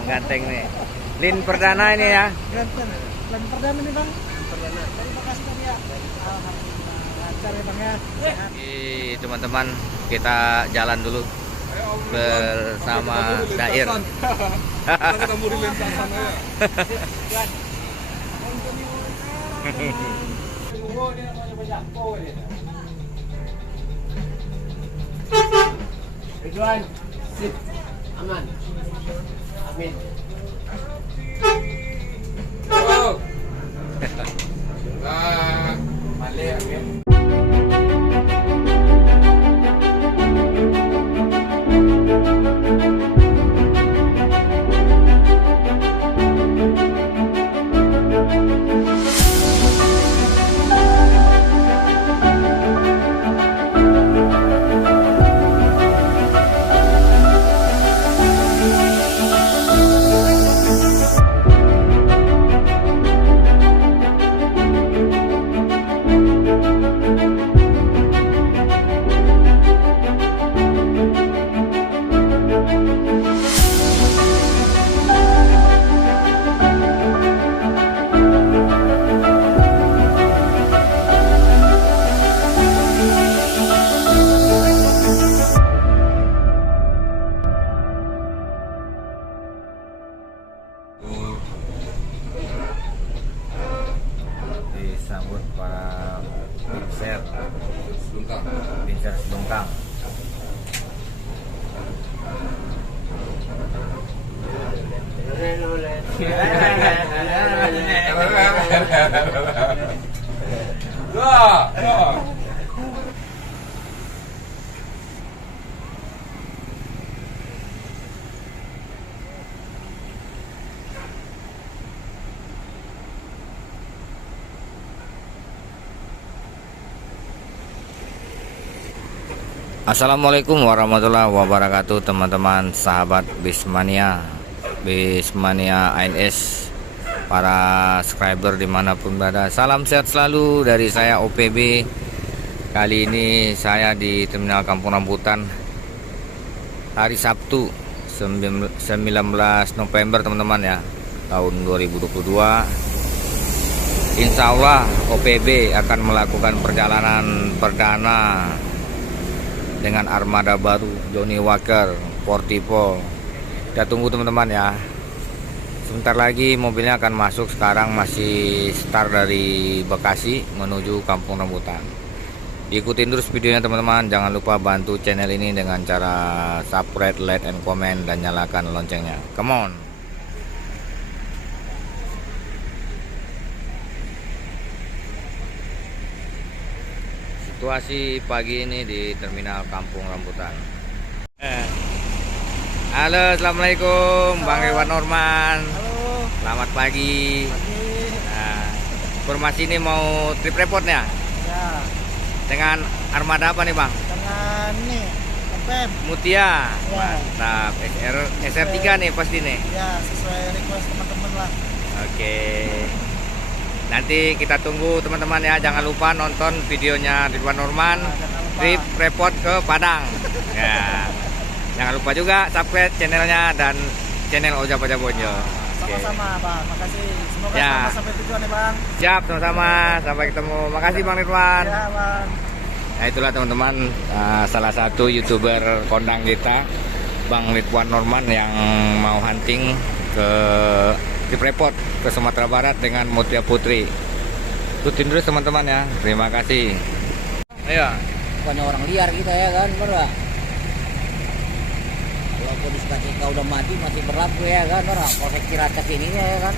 Bang Ganteng nih. Lin perdana ini ya. Lin perdana nih Bang. Perdana. Terima kasih Bang ya. Alhamdulillah lancar ya Bang ya. Sehat. Teman-teman, kita jalan dulu bersama Dair. Kita ketemu di lintasan ya. Ridwan, sip, aman, amin. Oh. Nah, balik ya. Disambut para Pincer Sebentar. Selungkang. Lah, lah. Assalamualaikum warahmatullahi wabarakatuh, teman-teman sahabat Bismania ANS, para subscriber dimanapun berada. Salam sehat selalu dari saya OPB. Kali ini saya di Terminal Kampung Rambutan hari Sabtu 19 November teman-teman ya, tahun 2022. Insya Allah OPB akan melakukan perjalanan perdana dengan armada baru Johnny Walker Portivo. Kita tunggu teman-teman ya. Sebentar lagi mobilnya akan masuk. Sekarang masih start dari Bekasi menuju Kampung Rambutan. Ikutin terus videonya teman-teman. Jangan lupa bantu channel ini dengan cara subscribe, like, and comment, dan nyalakan loncengnya. Come on. Situasi pagi ini di Terminal Kampung Rambutan. Halo, assalamualaikum Bang Ridwan Norman. Halo. Selamat pagi. Nah, informasi ini mau trip report ya? Ya. Dengan armada apa nih Bang? Dengan nih FM. Mutia. Ya. Mantap. SR3 nih pasti nih. Ya, sesuai request teman-teman lah. Oke. Nanti kita tunggu teman-teman ya. Jangan lupa nonton videonya Ridwan Norman, trip report ke Padang. Ya. Jangan lupa juga subscribe channelnya dan channel Oja Pajabonjo. Sama-sama Bang, makasih. Semoga Ya. selamat sampai tujuan ya Bang. Siap, sama-sama. Sampai ketemu. Makasih Bang Ridwan. Ya Bang. Nah itulah teman-teman, salah satu YouTuber kondang kita, Bang Ridwan Norman, yang mau hunting ke trip report ke Sumatera Barat dengan Mutia Putri. Ikutin terus teman-teman ya. Terima kasih. Ayo. Bukannya orang liar kita ya kan, berat. Walaupun diskatika udah mati masih berlaku ya kan, orang Polsek Ciracas ini ya kan.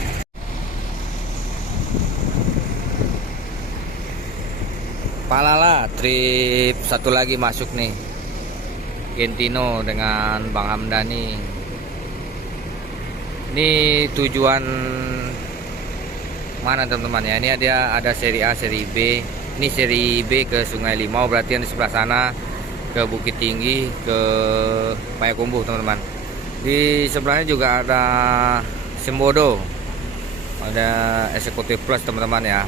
Palala, trip satu lagi masuk nih. Gentino dengan Bang Hamdani. Ini tujuan mana teman-teman ya? Ini ada seri A, seri B. Ini seri B ke Sungai Limau, berarti yang di sebelah sana ke Bukit Tinggi, ke Payakumbuh teman-teman. Di sebelahnya juga ada Sembodo, ada Eksekutif Plus teman-teman ya,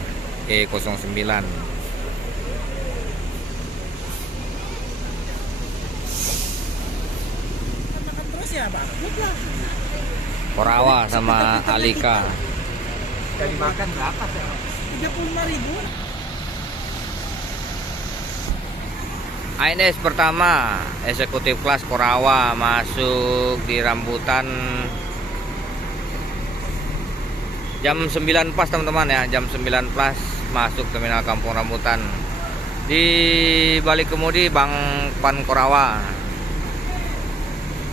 E09. Makan terus ya Bang. Korawa sama Alika. Sekali makan berapa sih? 35.000. ANS pertama eksekutif kelas Korawa masuk di rambutan jam 9 pas teman-teman ya, jam 9 pas masuk terminal Kampung Rambutan. Di balik kemudi Bang Pan Korawa.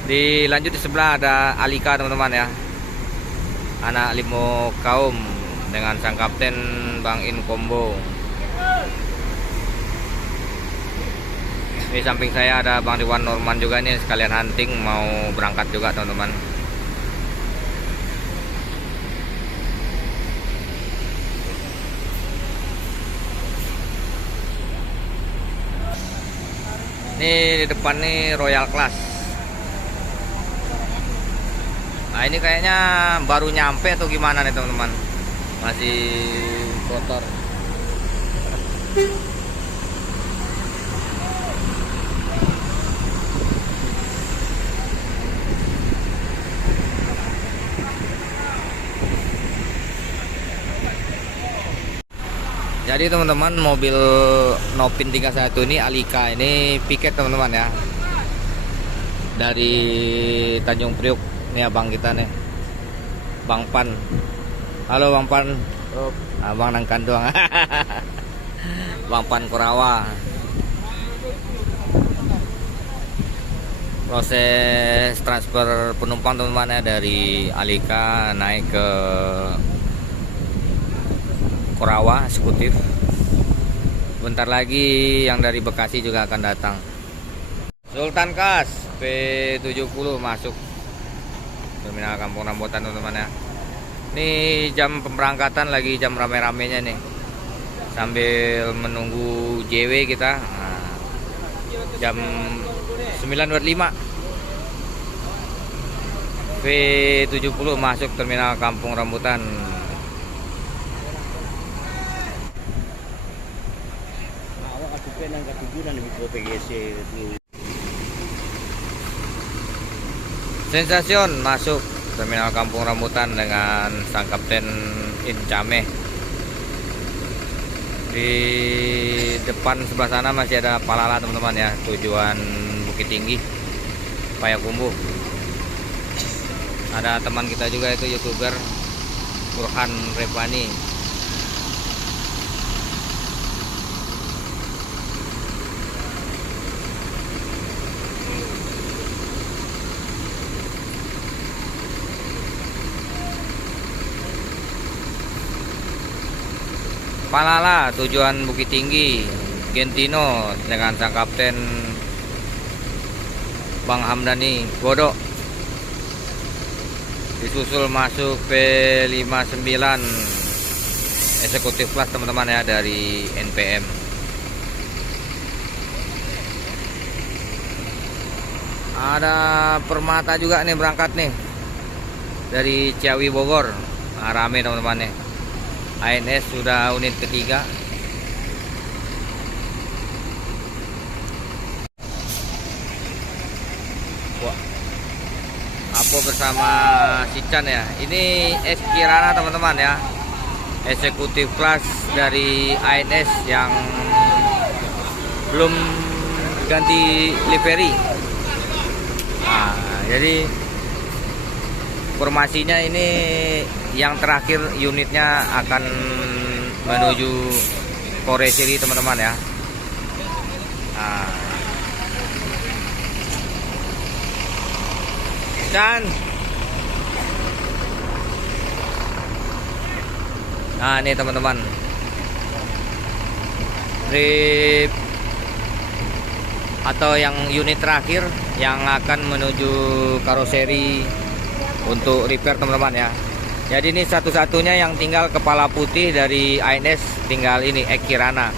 Dilanjut di sebelah ada Alika teman-teman ya, anak limo kaum dengan sang kapten Bang In Kombo. Di samping saya ada Bang Dewan Norman juga nih, sekalian hunting mau berangkat juga teman-teman. Ini di depan nih Royal Class. Nah ini kayaknya baru nyampe atau gimana nih teman-teman, masih kotor. Jadi teman-teman, mobil Nopin 31 ini Alika ini piket teman-teman ya, dari Tanjung Priuk. Ini abang kita nih, Bang Pan. Halo Bang Pan. Abang nangkan doang. Bang Pan Korawa. Proses transfer penumpang teman-teman ya, dari Alika naik ke Korawa eksekutif. Bentar lagi yang dari Bekasi juga akan datang. Sultan Kas P70 masuk terminal Kampung Rambutan teman-teman ya. Ini jam pemberangkatan lagi, jam rame-ramenya nih, sambil menunggu JW kita. Nah, jam 9.25 P70 masuk terminal Kampung Rambutan. Sensation masuk terminal Kampung Rambutan dengan sang kapten Incame. Di depan sebelah sana masih ada Palala teman-teman ya, tujuan Bukit Tinggi Payakumbuh. Ada teman kita juga itu YouTuber Burhan Repani. Palala tujuan Bukit Tinggi Gentino dengan sang kapten Bang Hamdani Godok. Disusul masuk P59 eksekutif kelas teman-teman ya, dari NPM. Ada Permata juga nih berangkat nih dari Ciawi Bogor. Nah, rame teman-teman nih. ANS sudah unit ketiga. Wah, Apo bersama Sican ya. Ini S Kirana teman-teman ya, eksekutif kelas dari ANS yang belum ganti livery. Nah, jadi formasinya ini yang terakhir, unitnya akan menuju Kore Siri teman-teman ya. Nah, dan ini teman-teman, trip atau yang unit terakhir yang akan menuju karoseri untuk repair teman-teman ya. Jadi ini satu-satunya yang tinggal kepala putih dari ANS, tinggal ini Ek Kirana.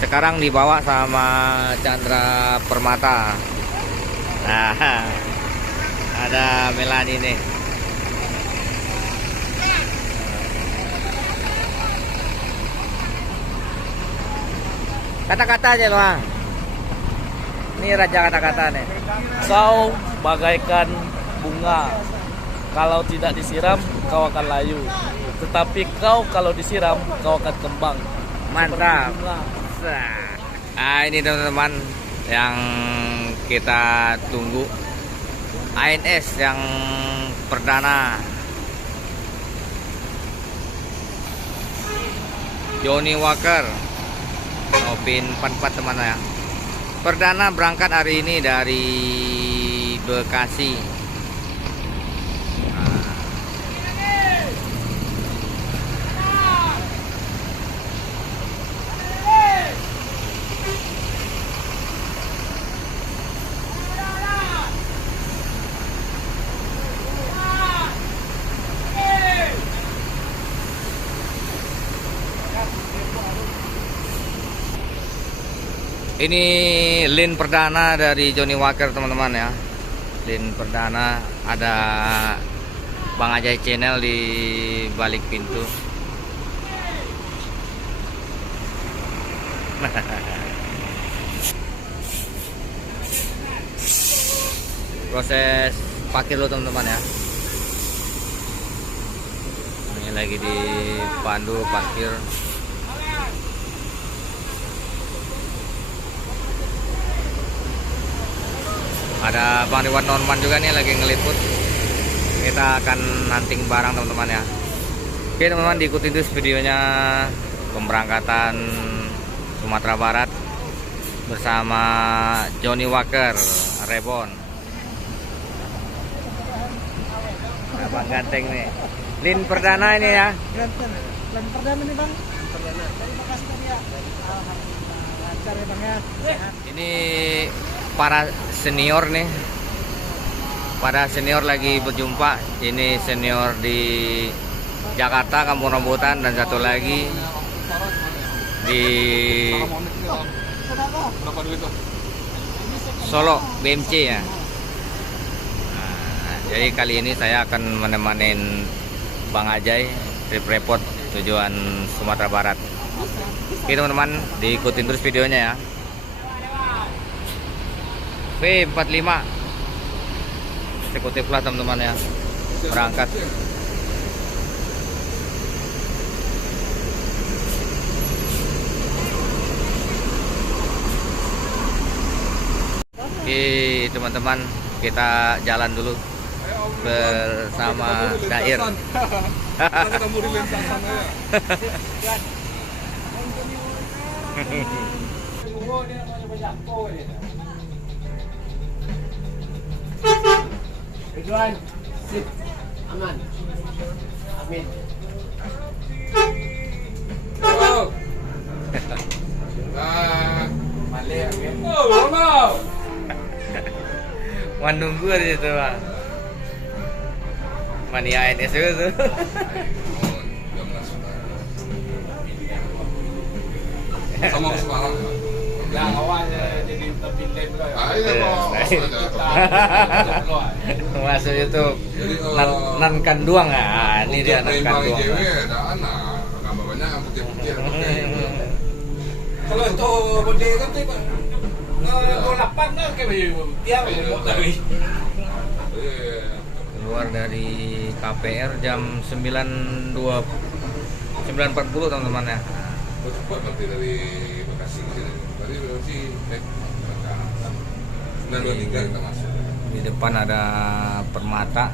Sekarang dibawa sama Chandra Permata. Nah, ada Melani nih. Kata-kata aja loh. Ini raja kata-kata nih. Kau bagaikan bunga Kalau tidak disiram, kau akan layu. Tetapi kau kalau disiram, kau akan kembang. Mantap. Bunga. Nah, ini teman-teman yang kita tunggu, ANS yang perdana, Johnny Walker Nopin 44 teman ya. Perdana berangkat hari ini dari Bekasi. Ini lane perdana dari Johnny Walker teman-teman ya. Lane perdana, ada Bang Ajay Channel di balik pintu. Proses parkir lo teman-teman ya. Ini lagi di pandu parkir. Ada Bang Iwan Norman juga nih lagi ngeliput. Kita akan nanting barang teman-teman ya. Oke teman-teman, diikuti terus videonya pemberangkatan Sumatera Barat bersama Johnny Walker Rebon. Nah, Bang Ganteng nih. Lin perdana ini ya. Plan perdana nih Bang. Perdana. Dari Bekasi tadi ya. Alhamdulillah lancar ya Bang ya. Sehat. Ini para senior nih, para senior lagi berjumpa. Ini senior di Jakarta Kampung Rambutan dan satu lagi di Berapa duit tuh? Solo BMC ya. Nah, jadi kali ini saya akan menemani Bang Ajay trip report tujuan Sumatera Barat. Oke teman-teman, diikutin terus videonya ya. V45 eksekutif lah teman-teman ya, berangkat. Oke teman-teman, kita jalan dulu bersama Dair. Kita ketemu di lensa sana ya. Ridwan, sip, aman, amin. Oh. Nah, Balik, amin. oh, Ronald. Wan nunggu di situ Bang. Mania ANS itu tuh. Sama Semarang. Ya, awal jadi terpilih pula ya. Ayo Masuk YouTube. Jadi Nan kanduang ah, ini dia nan kanduang. Ada anak, gambar banyak yang putih-putih. Kalau itu benda kan tu lapan lah ke dia mau tadi. Keluar dari KPR jam 9.40 teman-teman ya. Cepat nanti dari Bekasi ke sini. Tadi Bekasi naik kereta 923 kita masuk. Di depan ada Permata.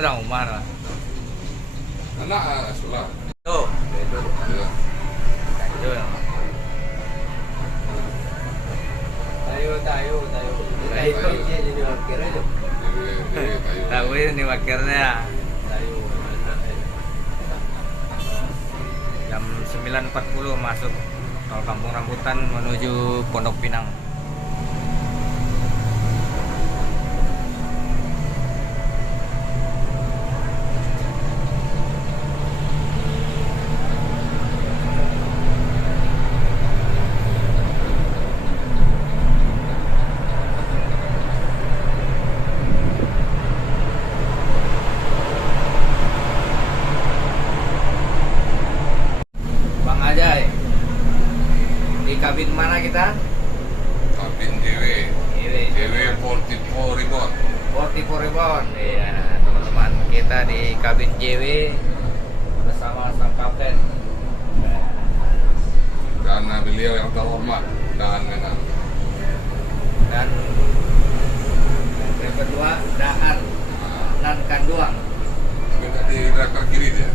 Sedang Umar lah. Anak sekolah. Tuh. Ya. Tuh. Tayo. Jadi wakil aja. Tahu ini wakilnya. Jam 9.40 masuk tol Kampung Rambutan menuju Pondok Pinang. Bang Ajay, di kabin mana kita? Tapi Kabin JW. JW 44 Ribon. 44 Ribon. Iya, teman-teman, kita di kabin JW bersama sang kapten. Karena beliau yang terhormat dan menang. Dan yang kedua Daan dan Kanduang. Minta di belakang kiri dia.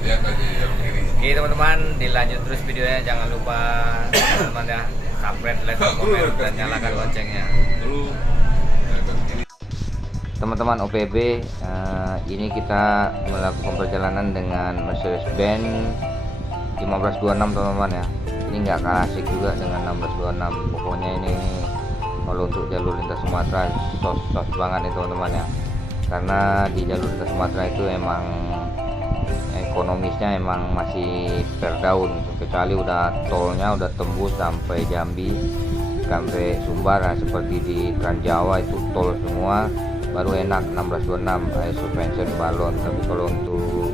Dia tadi yang kiri. Oke teman-teman, dilanjut terus videonya, jangan lupa teman-teman ya, subscribe, like, komen, dan nyalakan loncengnya. Dulu belakang kiri. Teman-teman OPB, ini kita melakukan perjalanan dengan Mercedes-Benz 1526 teman-teman ya. Ini nggak kalah asik juga dengan 1626. Pokoknya ini kalau untuk jalur lintas Sumatera sos banget nih teman-teman ya. Karena di jalur lintas Sumatera itu emang ekonomisnya emang masih perdaun, kecuali udah tolnya udah tembus sampai Jambi, sampai Sumbar, nah, seperti di Trans Jawa itu tol semua, baru enak 1626 suspension balon. Tapi kalau untuk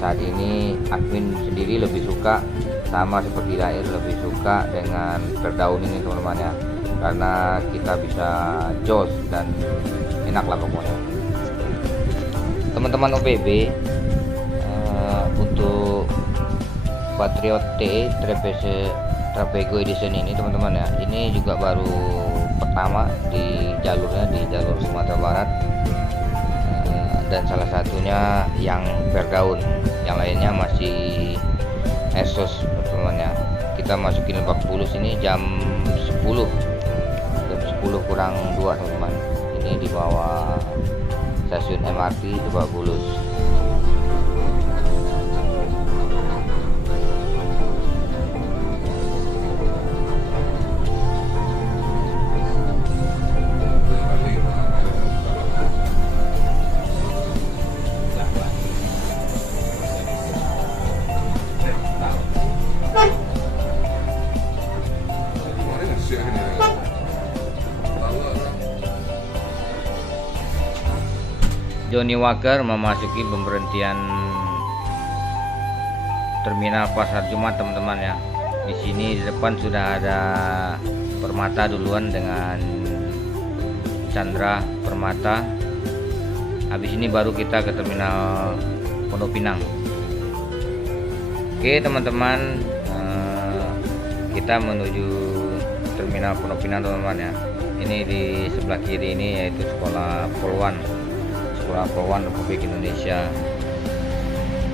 saat ini admin sendiri lebih suka, sama seperti Dair, lebih suka dengan perdaun ini teman-teman ya, karena kita bisa jos dan enak lah pokoknya. Teman-teman OPB, untuk Patriot TE Trapego Edition ini teman-teman ya, ini juga baru pertama di jalurnya, di jalur Sumatera Barat, dan salah satunya yang perdaun, yang lainnya masih Esos teman-teman ya. Kita masukin Lebak Bulus ini jam 10 kurang 2 teman-teman. Ini di bawah stasiun MRT Lebak Bulus. Johnny Walker memasuki pemberhentian terminal Pasar Jumat teman-teman ya. Di sini di depan sudah ada Permata duluan dengan Chandra Permata. Habis ini baru kita ke terminal Pondok Pinang. Oke teman-teman, kita menuju terminal Pondok Pinang teman-teman ya. Ini di sebelah kiri ini yaitu Sekolah Poluan Republik Indonesia.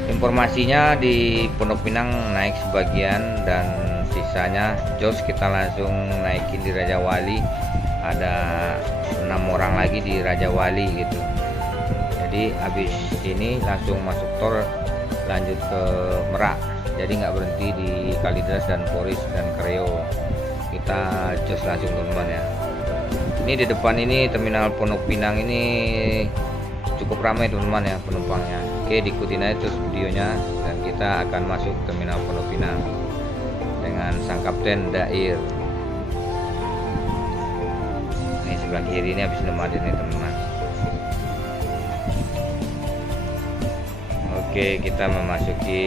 Informasinya di Pondok Pinang naik sebagian dan sisanya jos kita langsung naikin di Raja Wali. Ada 6 orang lagi di Raja Wali gitu. Jadi habis ini langsung masuk tol lanjut ke Merak. Jadi nggak berhenti di Kalideres dan Poris dan Kreo. Kita jos langsung teman-teman ya. Ini di depan ini terminal Pondok Pinang ini cukup ramai teman-teman ya penumpangnya. Oke, diikutin aja terus videonya dan kita akan masuk terminal Pondok Pinang dengan sang kapten Dair. Ini sebelah kiri ini habis nomaden nih teman-teman. Oke, kita memasuki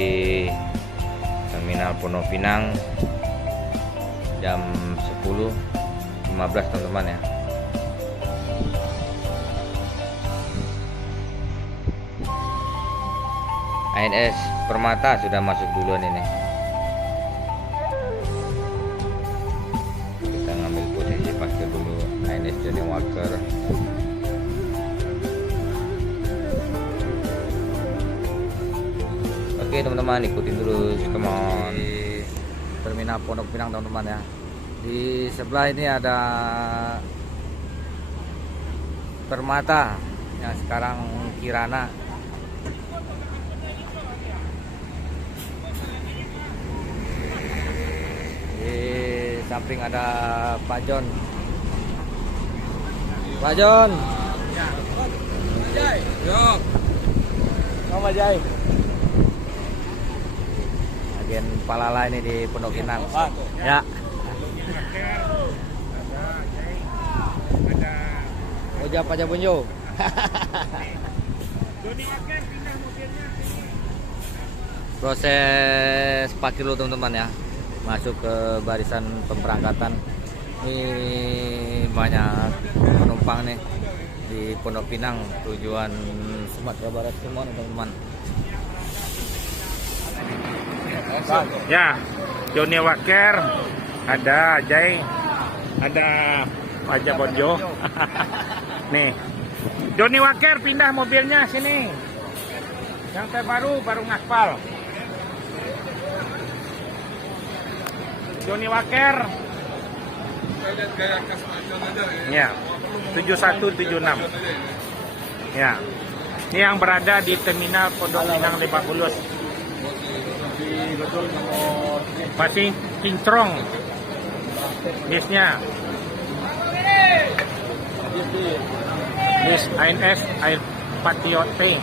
terminal Pondok Pinang jam 10.15 teman-teman ya. ANS Permata sudah masuk duluan ini. Kita ngambil posisi parkir dulu ANS Johnny Walker. Oke teman-teman, ikutin terus, come on. Terminal Pondok Pinang teman-teman ya. Di sebelah ini ada Permata yang sekarang Kirana. Di samping ada Pak John. Pak John. Mama Jai. Agen Palala ini di Pondok Pinang. Ya. Oja Paja Bunjo. Proses parkir dulu teman-teman ya. Masuk ke barisan pemberangkatan Ini banyak penumpang nih di Pondok Pinang tujuan Sumatera Barat semua teman-teman. Ya, Johnny Walker, ada Jai, ada Raja Bonjo. Nih, Johnny Walker pindah mobilnya sini. Yang terbaru baru ngaspal. Johnny Walker. Gaya khas Macan aja ya. Ya, 7176. Ya, ini yang berada di terminal Pondok Pinang Lebak Bulus. Masih kincrong bisnya. Bis ANS Air Patriote.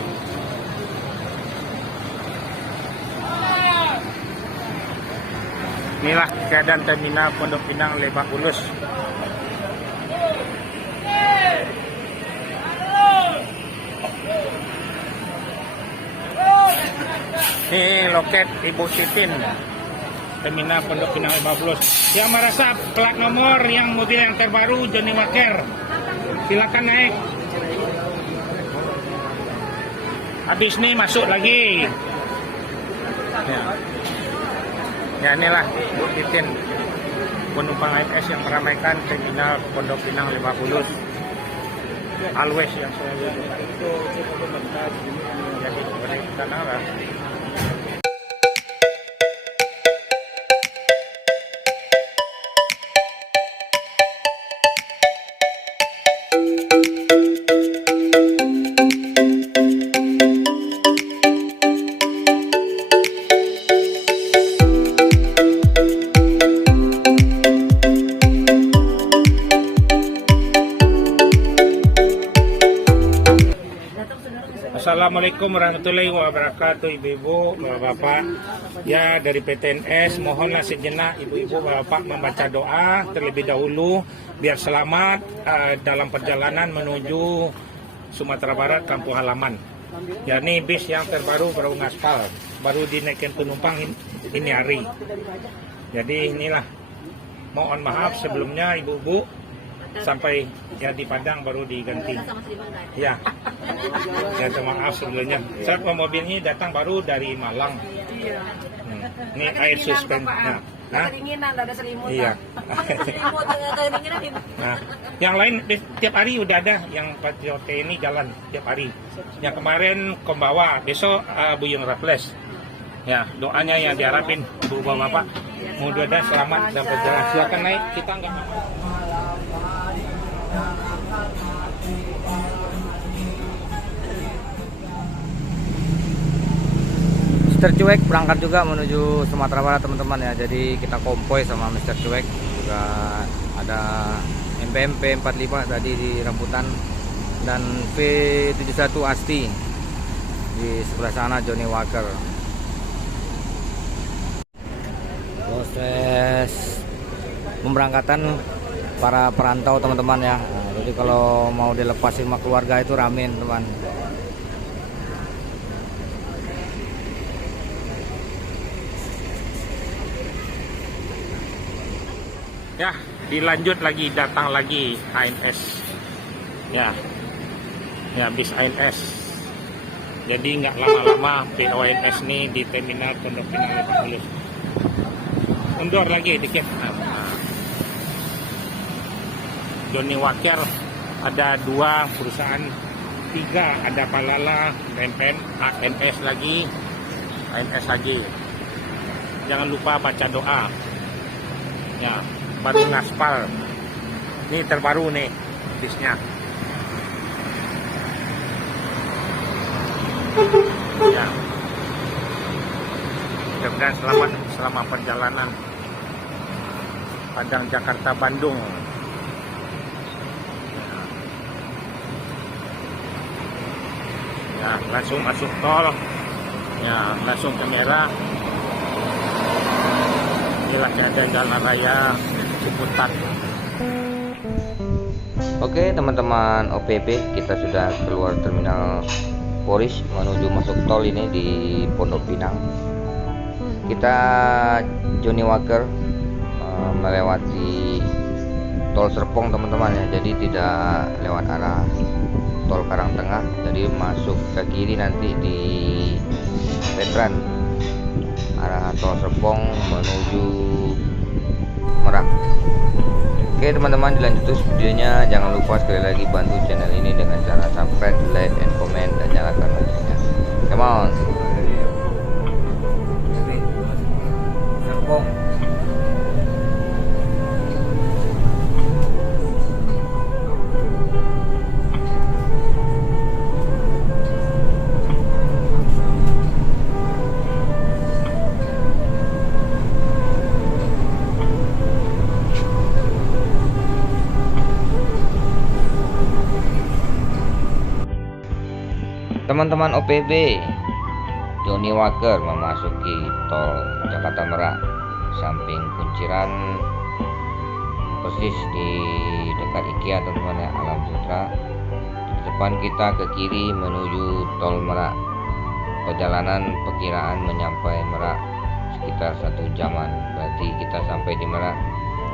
Inilah keadaan terminal Pondok Pinang Lebak Bulus. Ini loket Ibu Titin, terminal Pondok Pinang Lebak Bulus. Yang merasa plat nomor yang mobil yang terbaru Johnny Walker, silakan naik. Habis ini masuk lagi. Ya inilah Bu Titin, penumpang ANS yang meramaikan terminal Pondok Pinang Lebak Bulus. Always yang saya lihat itu jadi mereka nara. Assalamualaikum warahmatullahi wabarakatuh, ibu-ibu, bapak-bapak. Ya, dari PTNS mohonlah sejenak ibu-ibu, bapak membaca doa terlebih dahulu biar selamat dalam perjalanan menuju Sumatera Barat kampung halaman. Ya, ini bis yang terbaru baru ngaspal, baru dinaikin penumpang ini hari. Jadi inilah, mohon maaf sebelumnya ibu-ibu, sampai ya di Padang baru diganti. Ya, ya maaf sebelumnya. Saat mobil ini datang baru dari Malang. Ini air suspend. Nah, Kedinginan, ada selimut. iya. Nah, yang lain tiap hari udah ada yang Patriote ini jalan tiap hari. Yang kemarin Kombawa, besok Buyung Raffles. Ya, doanya yang diharapin ibu bapak. Mudah-mudahan selamat dan berjalan. Silakan naik, kita nggak apa-apa. Mr. Cuek berangkat juga menuju Sumatera Barat teman-teman ya. Jadi kita kompoi sama Mr. Cuek. Juga ada MPMP 45 tadi di rambutan dan V71 Asti di sebelah sana Johnny Walker. Proses pemberangkatan para perantau teman-teman ya. Nah, jadi kalau mau dilepas sama keluarga itu rame teman. Ya, dilanjut lagi, datang lagi ANS. Ya, ya bis ANS. Jadi nggak lama-lama PO ANS ini di terminal Pondok Pinang Lebak Bulus. Mundur lagi dikit. Johnny Walker, ada 2 perusahaan, 3 ada Palala, PMPN, ANS lagi, ANS lagi. Jangan lupa baca doa. Ya, baru ngaspal. Ini terbaru nih bisnya. Ya. Mudah-mudahan selamat selama perjalanan Padang, Jakarta, Bandung. Ya, langsung masuk tol. Ya, langsung ke merah. Inilah keadaan jalan raya Ciputat. Oke teman-teman OPB, kita sudah keluar terminal Poris menuju masuk tol ini di Pondok Pinang. Kita Johnny Walker melewati tol Serpong teman-teman ya, jadi tidak lewat arah tol Karangtengah, jadi masuk ke kiri nanti di Veteran arah tol Serpong menuju Merak. Oke teman-teman, dilanjut terus videonya. Jangan lupa sekali lagi bantu channel ini dengan cara subscribe, like, and comment, dan nyalakan loncengnya. Come on. Serpong. Teman-teman OPB, Johnny Walker memasuki tol Jakarta Merak samping kunciran, persis di dekat IKEA teman-teman ya, Alam Sutra. Di depan kita ke kiri menuju tol Merak. Perjalanan perkiraan menyampai Merak sekitar 1 jaman, berarti kita sampai di Merak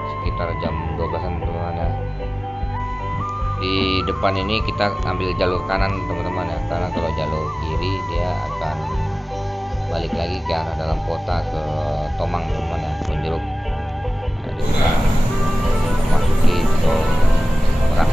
sekitar jam 12-an teman-teman ya. Di depan ini kita ambil jalur kanan teman-teman ya, karena kalau jalur kiri dia akan balik lagi ke arah dalam kota ke Tomang teman-teman ya, Punjeruk. Jadi kita masuki tol Merak.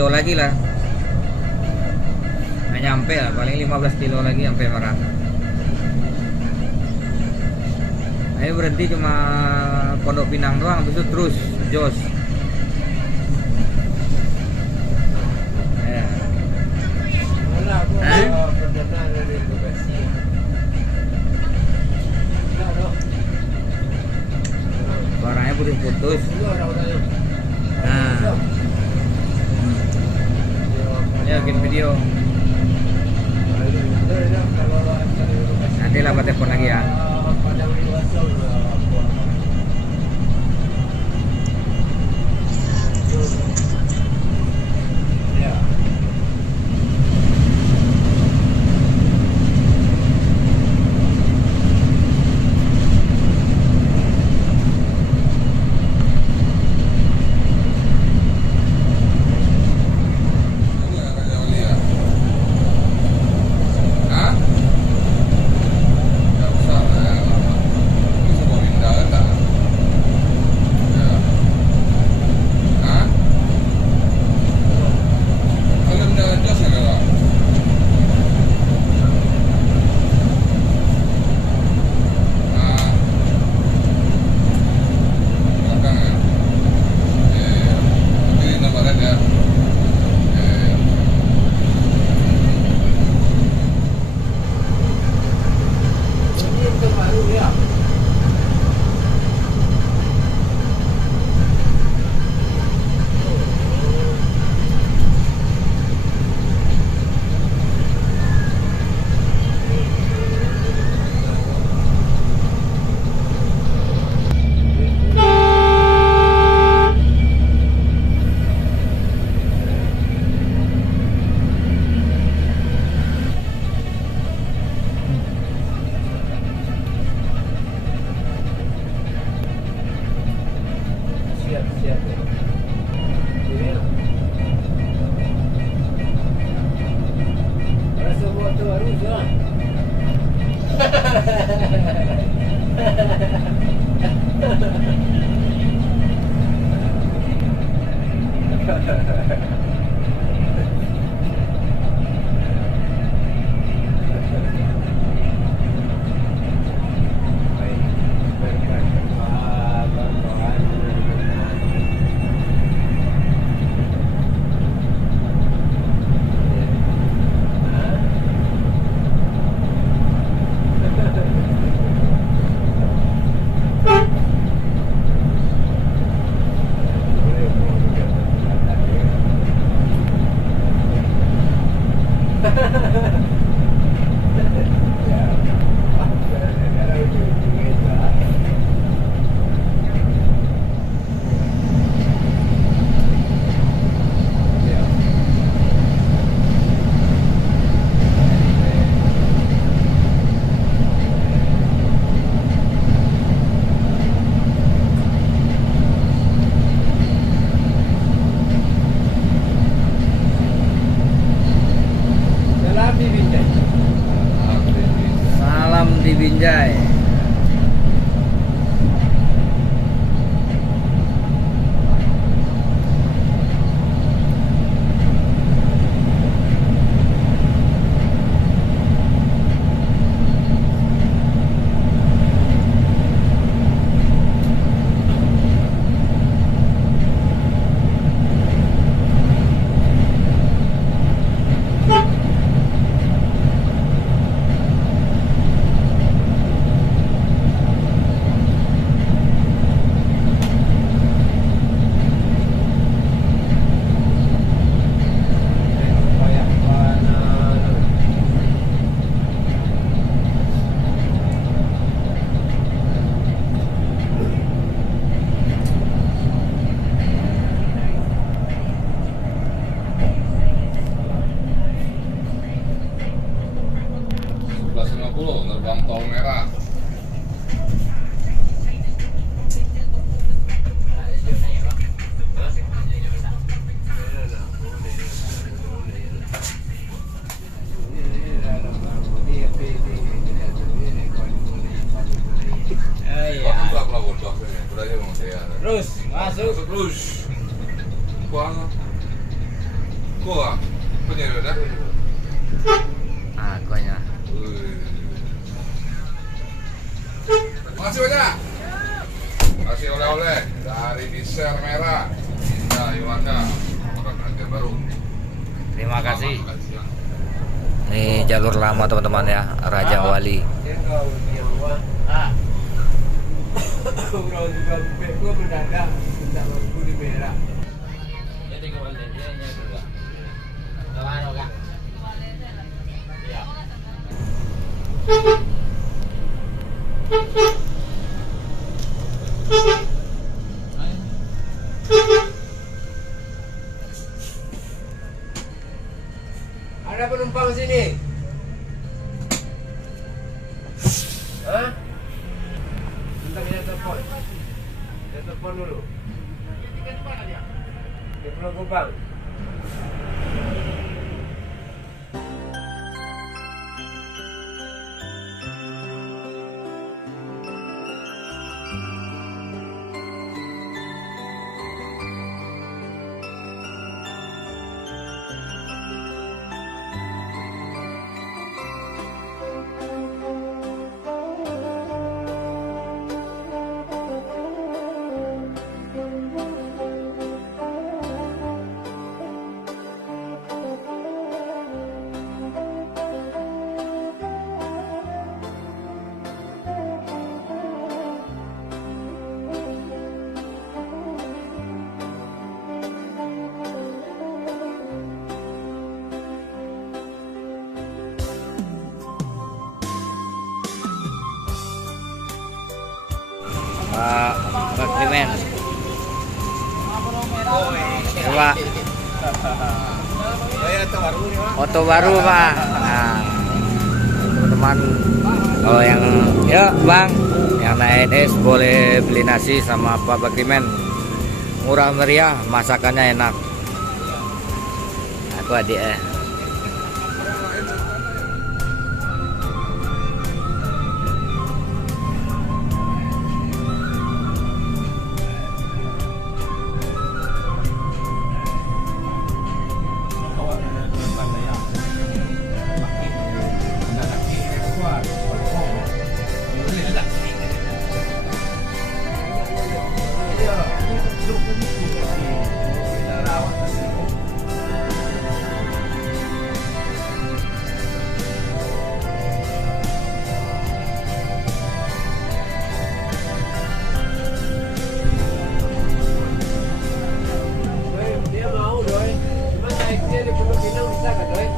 kilo lagi lah. Nggak nyampe lah, paling 15 kilo lagi sampai Merak. Ayo berhenti cuma Pondok Pinang doang, habis itu terus Jos. Ya. Hah? Suaranya putus-putus. Nah, ya bikin video. Nanti lah telepon lagi ya. Salam di Binjai. Gerbang tol merah. Terus masuk. Terus. Buang. Kuah, punya udah. Nah, kuahnya. Makasih banyak. Kasih oleh-oleh dari Dessert Merah. Indah Iwanda. Makan aja baru. Terima kasih. Ini jalur lama teman-teman ya, Raja Wali. Ada penumpang sini? Hah? Bentar kita telepon. Kita telepon dulu. Di Pulau Gebang. Pak Krimen. Coba. Foto baru Pak. Nah, teman-teman kalau yang ya Bang yang naik NS boleh beli nasi sama Pak Krimen. Murah meriah, masakannya enak. Aku adik Dia mau doi. Cuma naiknya di Pulau Pinang bisa kan doi?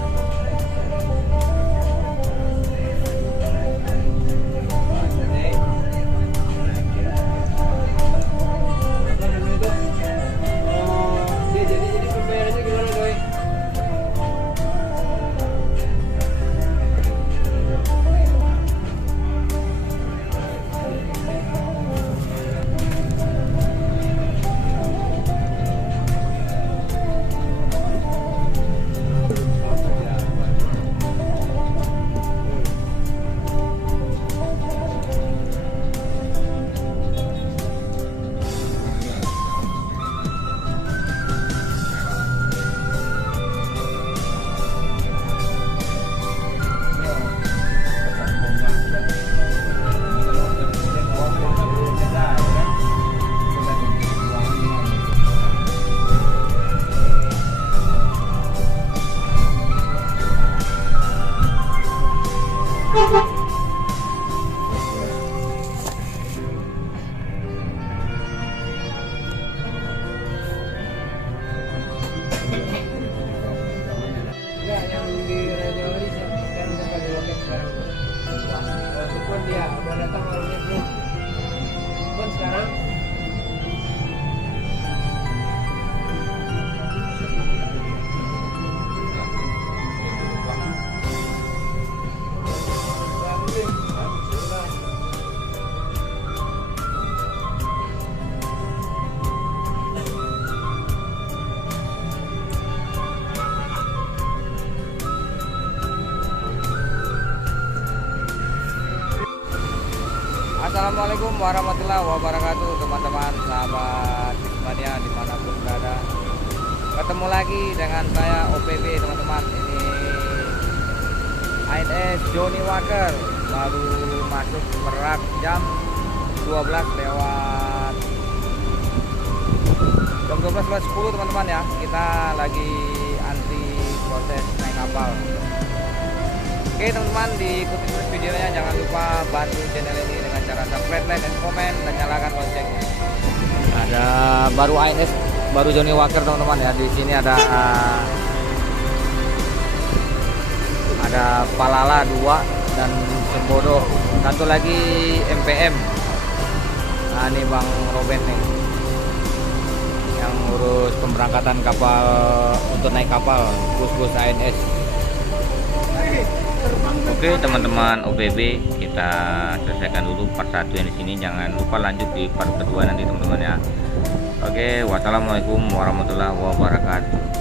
Jadi pembayarannya gimana doi? Enggak, yang di Raja Wali sekarang udah pakai loket sekarang. Walaupun dia udah datang warungnya belum. Pun sekarang Assalamualaikum warahmatullahi wabarakatuh teman-teman sahabat Hikmania dimanapun berada. Ketemu lagi dengan saya OPB teman-teman. Ini ANS Johnny Walker baru masuk Merak jam 12 lewat 10 teman-teman ya. Kita lagi anti proses naik kapal. Oke teman-teman, diikuti terus videonya. Jangan lupa bantu channel ini dengan cara subscribe, like, dan komen, dan nyalakan loncengnya. Ada baru ANS, baru Johnny Walker teman-teman ya. Di sini ada Palala 2 dan Sembodo. Satu lagi MPM. Nah, ini Bang Robin nih yang ngurus pemberangkatan kapal untuk naik kapal bus-bus ANS. Oke teman-teman OPB, kita selesaikan dulu part 1 yang di sini. Jangan lupa lanjut di part kedua nanti teman-teman ya. Oke, wassalamualaikum warahmatullahi wabarakatuh.